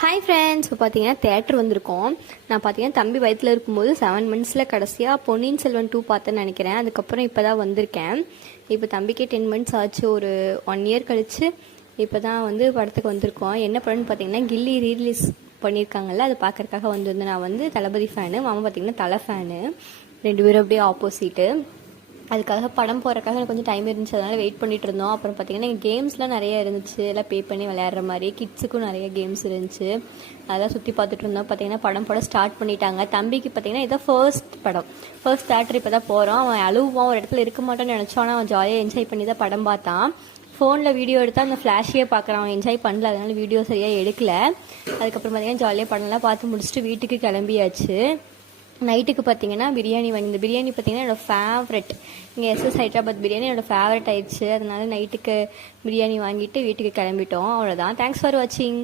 Hi friends, இப்போ பார்த்தீங்கன்னா theatre வந்திருக்கோம். நான் பார்த்தீங்கன்னா தம்பி வயிற்றில் இருக்கும்போது 7 months கடைசியாக பொன்னியின் செல்வன் 2 பார்த்தேன்னு நினைக்கிறேன். அதுக்கப்புறம் இப்போ தான் வந்திருக்கேன். இப்போ தம்பிக்கே 10 months ஆச்சு. ஒரு 1 year கழிச்சு இப்போ தான் வந்து படத்துக்கு வந்திருக்கோம். என்ன படம்னு பார்த்தீங்கன்னா கில்லி ரீரிலீஸ் பண்ணியிருக்காங்கல்ல, அது பார்க்கறதுக்காக வந்திருந்தேன். நான் வந்து தளபதி ஃபேனு, மாமா பார்த்தீங்கன்னா தலை ஃபேனு. 2 பேரும் அப்படியே ஆப்போசிட்டு. அதுக்காக படம் போகிறக்காக எனக்கு கொஞ்சம் டைம் இருந்துச்சு, அதனால் வெயிட் பண்ணிட்டு இருந்தோம். அப்புறம் பார்த்தீங்கன்னா கேம்ஸ்லாம் நிறைய இருந்துச்சு, எல்லாம் பே பண்ணி விளையாடுற மாதிரி. கிட்ஸுக்கும் நிறைய கேம்ஸ் இருந்துச்சு, அதெல்லாம் சுற்றி பார்த்துட்டு இருந்தோம். பார்த்தீங்கன்னா படம் போட ஸ்டார்ட் பண்ணிட்டாங்க. தம்பிக்கு பார்த்தீங்கன்னா இதான் ஃபர்ஸ்ட் தேட்டர் இப்போ தான் போகிறோம். அவன் அழுவான், ஒரு இடத்துல இருக்க மாட்டான்னு நினச்சோம். ஆனால் அவன் ஜாலியாக என்ஜாய் பண்ணி தான் படம் பார்த்தான். ஃபோனில் வீடியோ எடுத்தால் அந்த ஃப்ளாஷையே பார்க்குறான். அவன் என்ஜாய் பண்ணல, அதனால வீடியோ சரியாக எடுக்கல. அதுக்கப்புறம் பார்த்தீங்கன்னா ஜாலியாக படம்லாம் பார்த்து முடிச்சுட்டு வீட்டுக்கு கிளம்பியாச்சு. நைட்டுக்கு பார்த்தீங்கன்னா பிரியாணி வாங்கி, இந்த பிரியாணி பார்த்தீங்கன்னா என்னோடய ஃபேவரெட். இங்கே எஸ்எஸ் ஹைதராபாத் பிரியாணி என்னோடய ஃபேவரெட் ஆயிடுச்சு. அதனால நைட்டுக்கு பிரியாணி வாங்கிட்டு வீட்டுக்கு கிளம்பிட்டோம். அவ்வளோதான். தேங்க்ஸ் ஃபார் வாட்சிங்.